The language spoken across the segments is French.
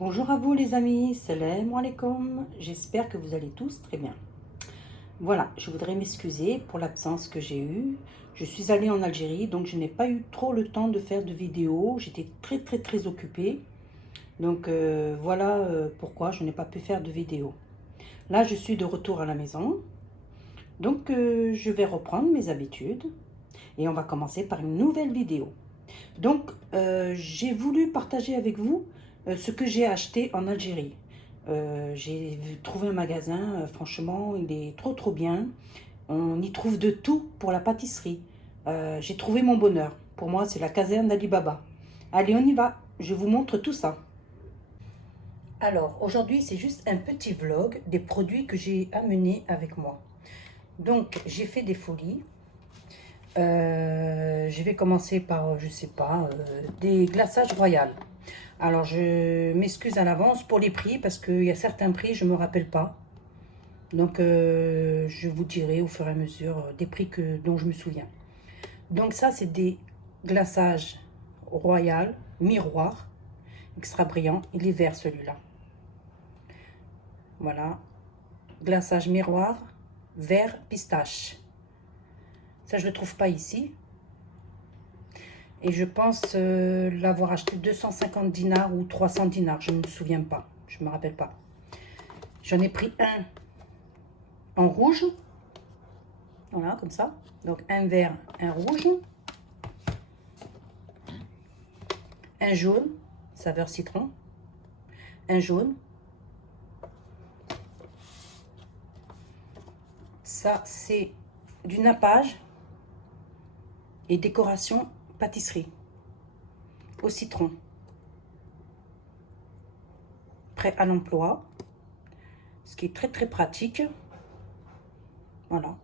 Bonjour à vous les amis, salam alaikum, j'espère que vous allez tous très bien. Voilà, je voudrais m'excuser pour l'absence que j'ai eue. Je suis allée en Algérie, donc je n'ai pas eu trop le temps de faire de vidéos. J'étais très occupée. Donc voilà pourquoi je n'ai pas pu faire de vidéo. Là, je suis de retour à la maison. Donc je vais reprendre mes habitudes. Et on va commencer par une nouvelle vidéo. Donc, j'ai voulu partager avec vous ce que j'ai acheté en Algérie. J'ai trouvé un magasin, franchement, il est trop bien. On y trouve de tout pour la pâtisserie. J'ai trouvé mon bonheur. Pour moi, c'est la caserne d'Ali Baba. Allez, on y va. Je vous montre tout ça. Alors, aujourd'hui, c'est juste un petit vlog des produits que j'ai amenés avec moi. Donc, j'ai fait des folies. Je vais commencer par, je sais pas, des glaçages royales. Alors, je m'excuse à l'avance pour les prix parce qu'il y a certains prix, je ne me rappelle pas. Donc, je vous dirai au fur et à mesure des prix dont je me souviens. Donc, ça, c'est des glaçages royal, miroir, extra brillant. Il est vert celui-là. Voilà. Glaçage miroir, vert pistache. Ça, je ne le trouve pas ici. Et je pense l'avoir acheté 250 dinars ou 300 dinars. Je ne me souviens pas. Je ne me rappelle pas. J'en ai pris un en rouge. Voilà, comme ça. Donc, un vert, un rouge. Un jaune, saveur citron. Un jaune. Ça, c'est du nappage et décoration pâtisserie au citron. Prêt à l'emploi. Ce qui est très pratique. Voilà.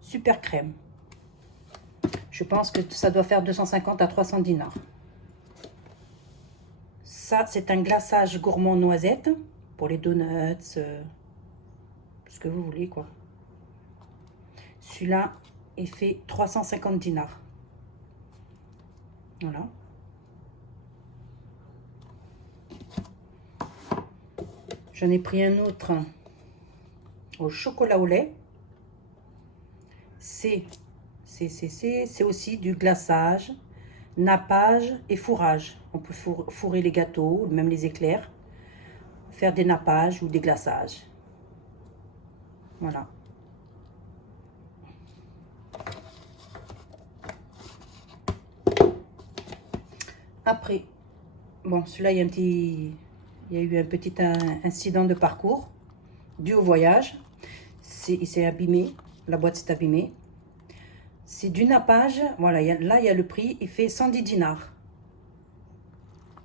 Super crème. Je pense que ça doit faire 250 à 300 dinars. Ça, c'est un glaçage gourmand noisette pour les donuts, ce que vous voulez, quoi. Celui-là, il fait 350 dinars. Voilà. J'en ai pris un autre au chocolat au lait. C'est aussi du glaçage, nappage et fourrage. On peut fourrer les gâteaux, même les éclairs, faire des nappages ou des glaçages. Voilà. Après, bon, celui-là, il y a eu un petit incident de parcours dû au voyage. Il s'est abîmé, la boîte s'est abîmée. C'est du nappage, voilà, là, il y a le prix, il fait 110 dinars.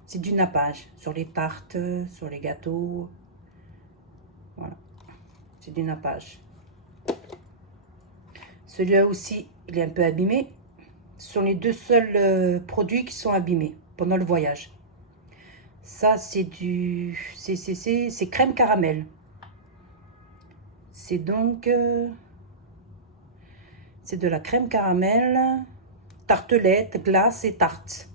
C'est du nappage sur les tartes, sur les gâteaux. Voilà, c'est du nappage. Celui-là aussi, il est un peu abîmé. Ce sont les deux seuls produits qui sont abîmés pendant le voyage. Ça, c'est crème caramel. C'est donc... c'est de la crème caramel, tartelette, glace et tarte.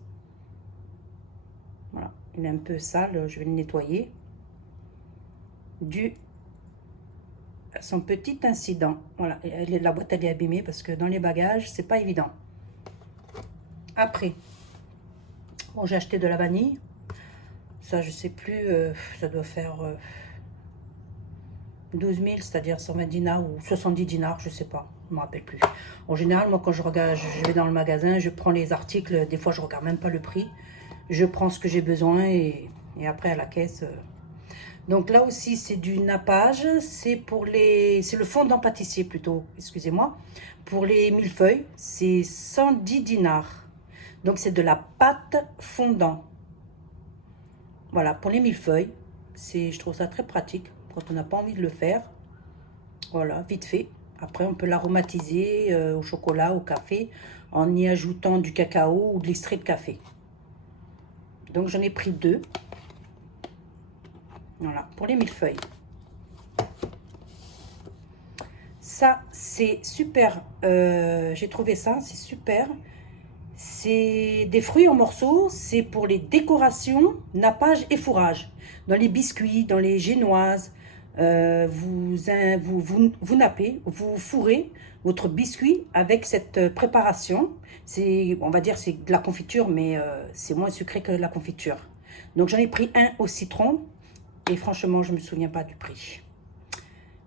Voilà, il est un peu sale, je vais le nettoyer. Dû à son petit incident. Voilà, la boîte elle est abîmée parce que dans les bagages, c'est pas évident. Après, bon, j'ai acheté de la vanille. Ça, je sais plus, ça doit faire 12 000, c'est-à-dire 120 dinars ou 70 dinars, je sais pas, je me rappelle plus. En général, moi, quand je vais dans le magasin, je prends les articles, des fois, je regarde même pas le prix. Je prends ce que j'ai besoin et après, à la caisse. Donc là aussi, c'est du nappage, c'est le fondant pâtissier plutôt, excusez-moi. Pour les millefeuilles, c'est 110 dinars. Donc, c'est de la pâte fondant. Voilà, pour les millefeuilles, je trouve ça très pratique quand on n'a pas envie de le faire. Voilà, vite fait. Après, on peut l'aromatiser au chocolat, au café, en y ajoutant du cacao ou de l'extrait de café. Donc, j'en ai pris 2. Voilà, pour les millefeuilles. Ça, c'est super. J'ai trouvé ça, c'est super. C'est des fruits en morceaux, c'est pour les décorations, nappage et fourrage. Dans les biscuits, dans les génoises, vous nappez, vous fourrez votre biscuit avec cette préparation. C'est, on va dire, c'est de la confiture, mais c'est moins sucré que la confiture. Donc j'en ai pris un au citron et franchement, je ne me souviens pas du prix.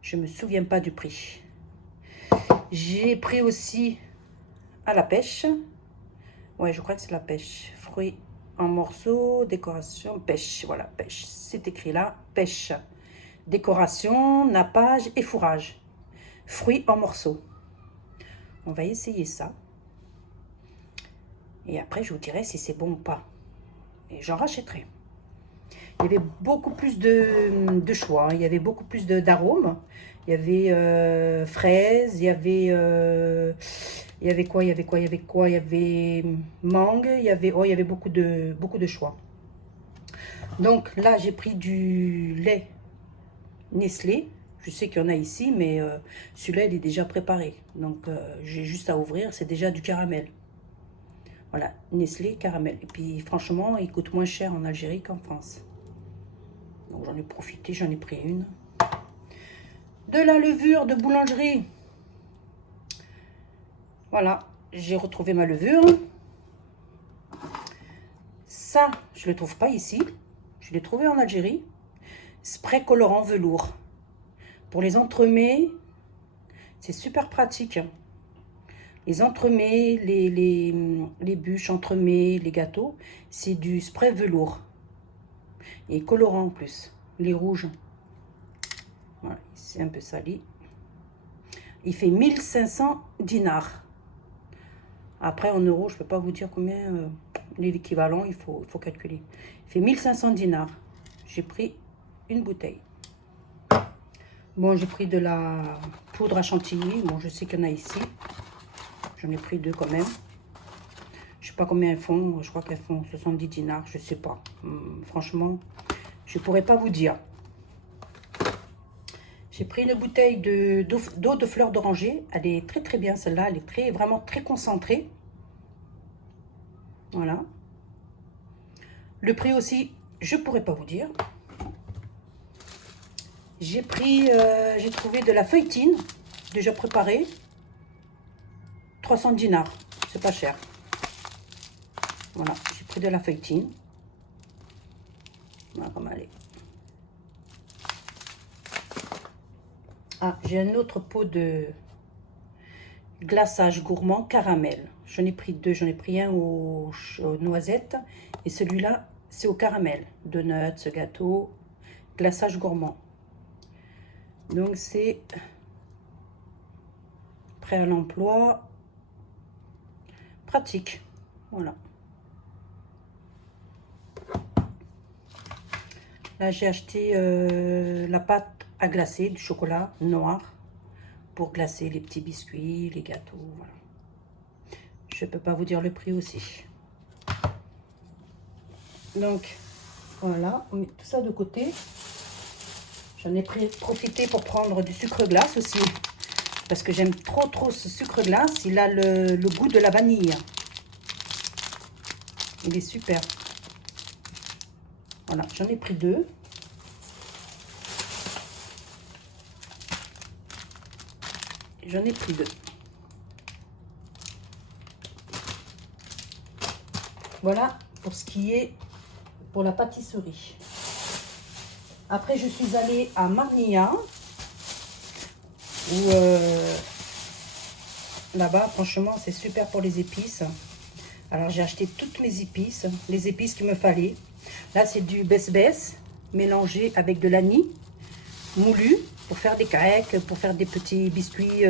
Je ne me souviens pas du prix. J'ai pris aussi à la pêche. Ouais, je crois que c'est la pêche. Fruits en morceaux, décoration, pêche. Voilà, pêche. C'est écrit là, pêche. Décoration, nappage et fourrage. Fruits en morceaux. On va essayer ça. Et après, je vous dirai si c'est bon ou pas. Et j'en rachèterai. Il y avait beaucoup plus de choix. Il y avait beaucoup plus d'arômes. Il y avait fraises, il y avait quoi, il y avait mangue, il y avait beaucoup de choix. Donc là, j'ai pris du lait Nestlé. Je sais qu'il y en a ici, mais celui-là, il est déjà préparé. Donc, j'ai juste à ouvrir, c'est déjà du caramel. Voilà, Nestlé caramel. Et puis, franchement, il coûte moins cher en Algérie qu'en France. Donc, j'en ai profité, j'en ai pris une. De la levure de boulangerie. Voilà, j'ai retrouvé ma levure. Ça, je ne le trouve pas ici. Je l'ai trouvé en Algérie. Spray colorant velours. Pour les entremets, c'est super pratique. Les entremets, les bûches, entremets, les gâteaux, c'est du spray velours. Et colorant en plus. Les rouges. Voilà, c'est un peu sali. Il fait 1500 dinars. Après, en euros, je ne peux pas vous dire combien l'équivalent, il faut calculer. Il fait 1500 dinars. J'ai pris une bouteille. Bon, j'ai pris de la poudre à chantilly. Bon, je sais qu'il y en a ici. J'en ai pris 2 quand même. Je ne sais pas combien elles font. Je crois qu'elles font 70 dinars. Je ne sais pas. Franchement, je ne pourrais pas vous dire. J'ai pris une bouteille d'eau de fleur d'oranger. Elle est très très bien celle-là. Elle est vraiment très concentrée. Voilà. Le prix aussi, je ne pourrais pas vous dire. J'ai trouvé de la feuilletine, déjà préparée. 300 dinars. C'est pas cher. Voilà, j'ai pris de la feuilletine. Voilà comment elle est. Ah, j'ai un autre pot de glaçage gourmand caramel. J'en ai pris 2. J'en ai pris un aux noisettes. Et celui-là, c'est au caramel. Donuts, ce gâteau, glaçage gourmand. Donc, c'est prêt à l'emploi. Pratique. Voilà. Là, j'ai acheté la pâte à glacer, du chocolat noir, pour glacer les petits biscuits, les gâteaux, voilà. Je ne peux pas vous dire le prix aussi. Donc, voilà, on met tout ça de côté. J'en ai profité pour prendre du sucre glace aussi, parce que j'aime trop ce sucre glace. Il a le goût de la vanille. Il est super. Voilà, j'en ai pris 2. J'en ai pris 2. Voilà pour ce qui est pour la pâtisserie. Après, je suis allée à Marnia, où là-bas, franchement, c'est super pour les épices. Alors, j'ai acheté toutes mes épices, les épices qu'il me fallait. Là, c'est du bes-bes mélangé avec de l'anis moulu pour faire des cakes, pour faire des petits biscuits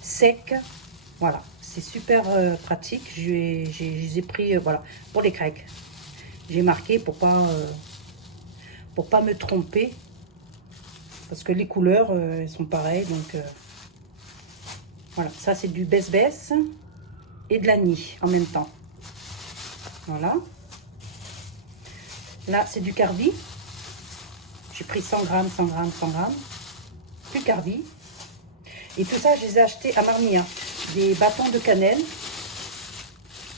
secs. Voilà, c'est super pratique. Je les ai pris voilà, pour les cakes. J'ai marqué pour pas me tromper. Parce que les couleurs, elles sont pareilles. Donc, voilà, ça c'est du bes-bes et de l'anis en même temps. Voilà. Là, c'est du cardi. J'ai pris 100 grammes, 100 grammes, 100 grammes. Du cardi. Et tout ça, je les ai achetés à Marnia. Des bâtons de cannelle.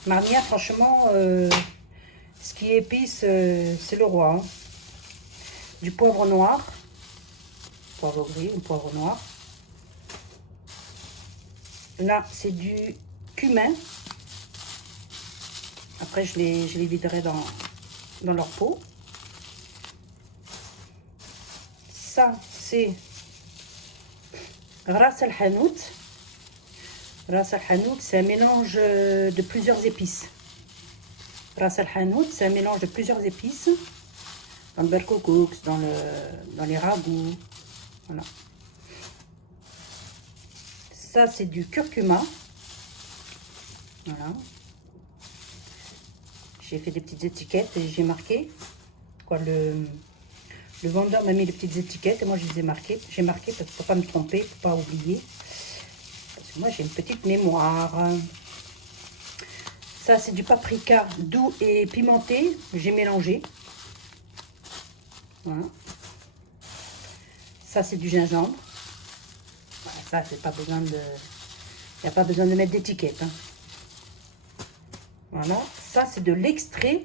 Marmia, franchement, ce qui est épice, c'est le roi. Hein. Du poivre noir. Poivre gris ou poivre noir. Là, c'est du cumin. Après, je les viderai dans leur pot. Ça, c'est Ras El Hanout. Ras El Hanout, c'est un mélange de plusieurs épices. Ras El Hanout, c'est un mélange de plusieurs épices. Dans le berkokoks, dans les ragoûts. Voilà. Ça, c'est du curcuma. Voilà. J'ai fait des petites étiquettes et j'ai marqué. Quoi, le vendeur m'a mis des petites étiquettes et moi, je les ai marquées. J'ai marqué parce qu'il ne faut pas me tromper, il ne faut pas oublier. Parce que moi, j'ai une petite mémoire. Ça, c'est du paprika doux et pimenté. J'ai mélangé. Voilà. Ça, c'est du gingembre. Voilà, ça, c'est pas besoin de... Il n'y a pas besoin de mettre d'étiquette. Hein. Voilà. Ça, c'est de l'extrait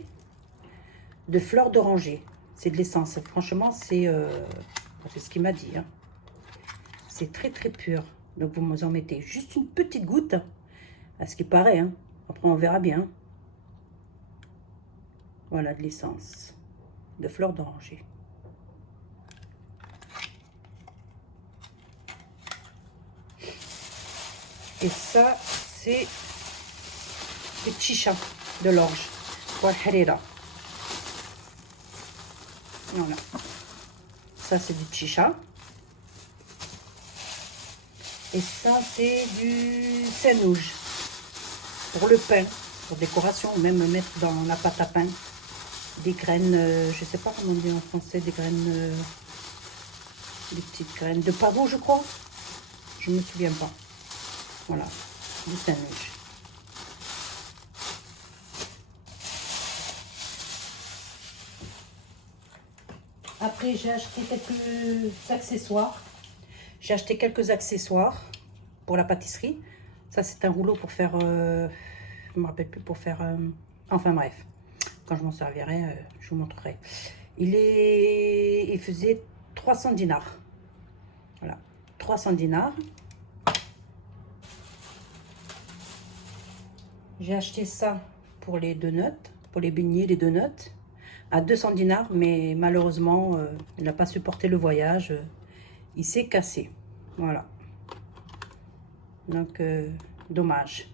de fleurs d'oranger. C'est de l'essence. Franchement, c'est ce qu'il m'a dit. Hein. C'est très, très pur. Donc, vous en mettez juste une petite goutte. À ce qui paraît. Hein. Après, on verra bien. Voilà, de l'essence de fleurs d'oranger. Et ça, c'est le chicha de l'orge. Voilà. Ça, c'est du chicha. Et ça, c'est du sénouge. Pour le pain, pour décoration, même mettre dans la pâte à pain. Des graines, je ne sais pas comment on dit en français, des graines, des petites graines de pavot, je crois. Je ne me souviens pas. Voilà, du sandwich. Après, j'ai acheté quelques accessoires. J'ai acheté quelques accessoires pour la pâtisserie. Ça, c'est un rouleau pour faire... je ne me rappelle plus, pour faire... enfin, bref. Quand je m'en servirai, je vous montrerai. Il faisait 300 dinars. Voilà, 300 dinars. J'ai acheté ça pour les donuts, pour les beignets, les donuts, à 200 dinars, mais malheureusement, il n'a pas supporté le voyage. Il s'est cassé. Voilà. Donc, dommage.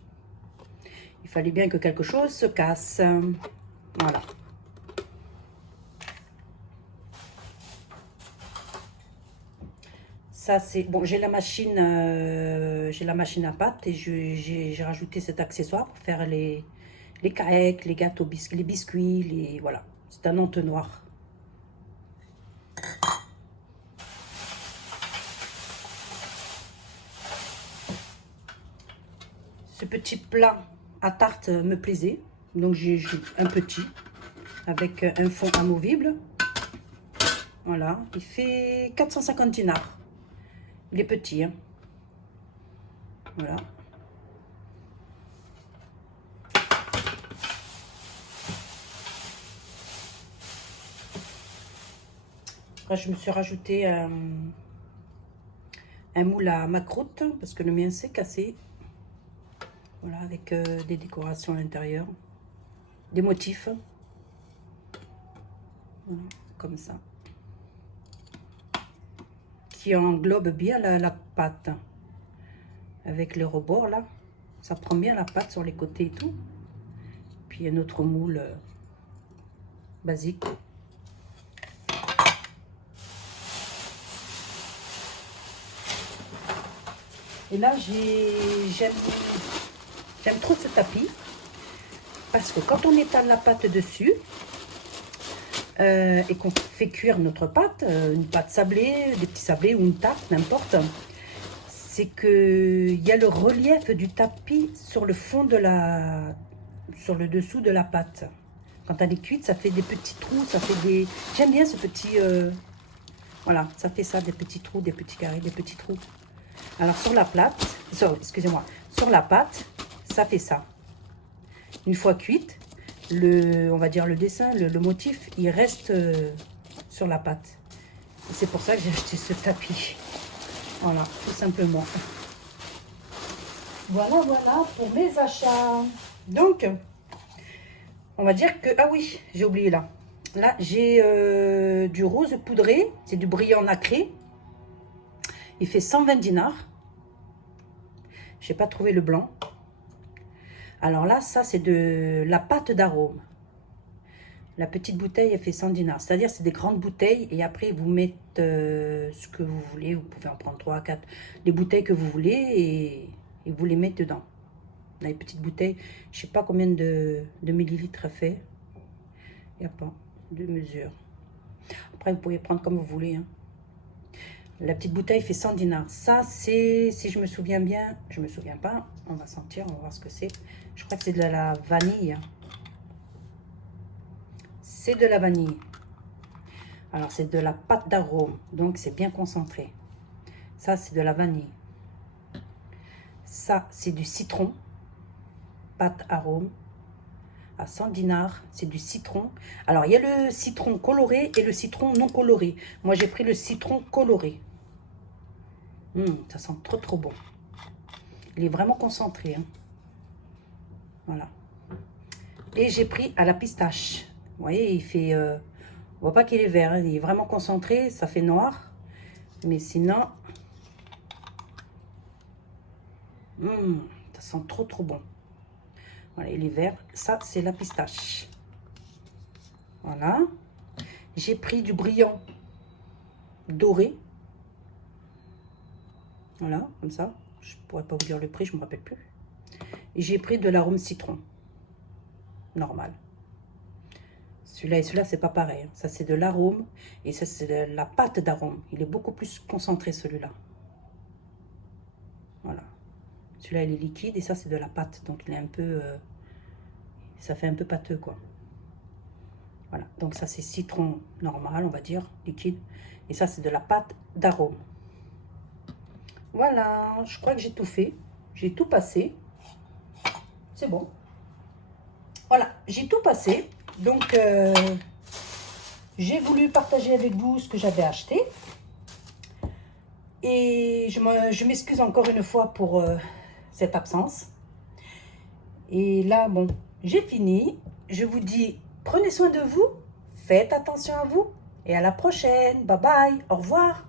Il fallait bien que quelque chose se casse. Voilà. Ça, c'est... Bon, j'ai la machine à pâte et j'ai rajouté cet accessoire pour faire les cakes, les gâteaux, les biscuits, voilà. C'est un entonnoir. Ce petit plat à tarte me plaisait. Donc, j'ai un petit avec un fond amovible. Voilà. Il fait 450 dinars. Il est petit, hein. Voilà. Après, je me suis rajouté un moule à macroute parce que le mien s'est cassé. Voilà, avec des décorations à l'intérieur, des motifs. Voilà, comme ça. Qui englobe bien la pâte. Avec le rebord là, ça prend bien la pâte sur les côtés et tout. Puis un autre moule basique. Et là, j'aime trop ce tapis. Parce que quand on étale la pâte dessus, et qu'on fait cuire notre pâte, une pâte sablée, des petits sablés ou une tarte, n'importe, c'est qu'il y a le relief du tapis sur le fond sur le dessous de la pâte. Quand elle est cuite, ça fait des petits trous, ça fait des... J'aime bien ce petit... Voilà, ça fait ça, des petits trous, des petits carrés, des petits trous. Alors sur la plate, excusez-moi, sur la pâte, ça fait ça. une fois cuite, on va dire le dessin, le motif, il reste sur la pâte. C'est pour ça que j'ai acheté ce tapis. Voilà, tout simplement. Voilà, voilà pour mes achats. Donc, on va dire que... Ah oui, j'ai oublié là. Là, j'ai du rose poudré. C'est du brillant nacré. Il fait 120 dinars. Je n'ai pas trouvé le blanc. Alors là, ça, c'est de la pâte d'arôme. La petite bouteille, elle fait 100 dinars. C'est-à-dire, c'est des grandes bouteilles. Et après, vous mettez ce que vous voulez. Vous pouvez en prendre 3 à 4. Les bouteilles que vous voulez et vous les mettez dedans. Là, les petites bouteilles, je ne sais pas combien de millilitres elle fait. Il n'y a pas de mesure. Après, vous pouvez prendre comme vous voulez. Hein. La petite bouteille fait 100 dinars. Ça, c'est, si je me souviens bien, je ne me souviens pas. On va sentir, on va voir ce que c'est. Je crois que c'est de la vanille. C'est de la vanille. Alors, c'est de la pâte d'arôme. Donc, c'est bien concentré. Ça, c'est de la vanille. Ça, c'est du citron. Pâte arôme. À 100 dinars, c'est du citron. Alors, il y a le citron coloré et le citron non coloré. Moi, j'ai pris le citron coloré. Ça sent trop, trop bon. Il est vraiment concentré. Hein. Voilà. Et j'ai pris à la pistache. Vous voyez, il fait... on voit pas qu'il est vert. Hein. Il est vraiment concentré. Ça fait noir. Mais sinon... ça sent trop, trop bon. Voilà, il est vert. Ça, c'est la pistache. Voilà. J'ai pris du brillant doré. Voilà, comme ça. Je ne pourrais pas vous dire le prix, je ne me rappelle plus. Et j'ai pris de l'arôme citron. Normal. Celui-là et celui-là, c'est pas pareil. Hein. Ça, c'est de l'arôme. Et ça, c'est de la pâte d'arôme. Il est beaucoup plus concentré, celui-là. Voilà. Celui-là, il est liquide. Et ça, c'est de la pâte. Donc, il est un peu... ça fait un peu pâteux, quoi. Voilà. Donc, ça, c'est citron normal, on va dire, liquide. Et ça, c'est de la pâte d'arôme. Voilà. Je crois que j'ai tout fait. J'ai tout passé. C'est bon. Voilà. J'ai tout passé. Donc, j'ai voulu partager avec vous ce que j'avais acheté. Et je m'excuse encore une fois pour cette absence. Et là, bon, j'ai fini. Je vous dis, prenez soin de vous. Faites attention à vous. Et à la prochaine. Bye bye. Au revoir.